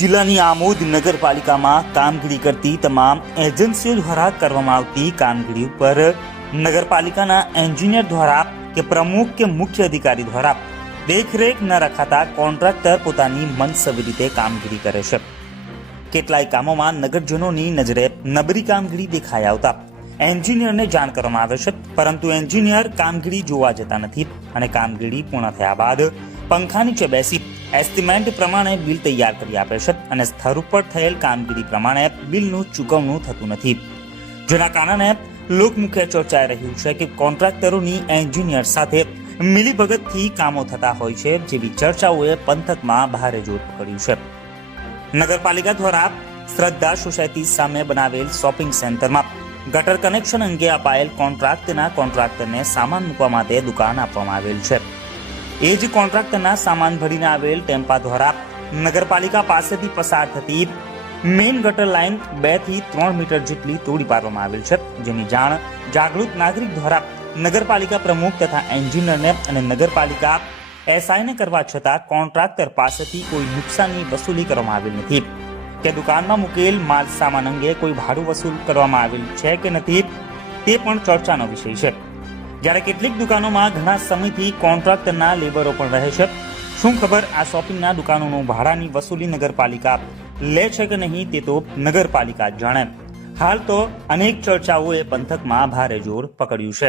જિલ્લાની આમોદ નગરપાલિકામાં કામગીરી કરતી તમામ એજન્સીઓ દ્વારા કરવામાં આવતી કામગીરી ઉપર નગરપાલિકાના એન્જિનિયર દ્વારા કે પ્રમુખ કે મુખ્ય અધિકારી દ્વારા દેખરેખ ન રખાતા કોન્ટ્રાક્ટર પોતાની મનસવી રીતે કામગીરી કરે છે. કેટલાય કામોમાં નગરજનોની નજરે નબળી કામગીરી દેખાઈ આવતા એન્જિનિયરને જાણ કરવામાં આવે છે, પરંતુ એન્જિનિયર કામગીરી જોવા જતા નથી અને કામગીરી પૂર્ણ થયા બાદ પંખા નીચે બેસી એસ્ટિમેટ પ્રમાણે બિલ તૈયાર કરી આપે છે અને સ્થળ ઉપર થયેલ કામગીરી પ્રમાણે બિલનું ચૂકવણું થતું નથી, જેના કારણે લોકમુખે ચર્ચાઈ રહ્યું છે કે કોન્ટ્રાક્ટરોની એન્જિનિયર સાથે મિલીભગતથી કામો થતા હોય છે, જેવી ચર્ચાઓએ પંથકમાં ભારે જોર પકડ્યું છે. નગરપાલિકા દ્વારા શ્રદ્ધા સોસાયટી સામે બનાવેલ શોપિંગ સેન્ટરમાં ગટર કનેક્શન અંગે અપાયેલ કોન્ટ્રાક્ટરને સામાન મૂકવા માટે દુકાન આપવામાં આવેલ છે. એ જ કોન્ટ્રાક્ટરના સામાન ભરીને આવેલ ટેમ્પા દ્વારા નગરપાલિકા પાસેથી પસાર થતી મેઇન ગટર લાઇન 2 થી 3 મીટર જેટલી તોડી પાડવામાં આવેલ છે, જેની જાણ જાગૃત નાગરિક દ્વારા નગરપાલિકા પ્રમુખ તથા એન્જિનિયરને અને નગરપાલિકા એસઆઈને કરવા છતાં કોન્ટ્રાક્ટર પાસેથી કોઈ નુકસાનની વસૂલી કરવામાં આવેલ નથી કે દુકાનમાં મૂકેલ માલ સામાન અંગે કોઈ ભાડું વસૂલ કરવામાં આવેલ છે કે નથી તે પણ ચર્ચાનો વિષય છે. જ્યારે કેટલીક દુકાનોમાં ઘણા સમયથી કોન્ટ્રાક્ટરના લેબરો પણ રહે છે. શું ખબર આ શોપિંગના દુકાનોનું ભાડાની વસૂલી નગરપાલિકા લે છે કે નહીં તે તો નગરપાલિકા જાણે. હાલ તો અનેક ચર્ચાઓએ પંથકમાં ભારે જોર પકડ્યું છે.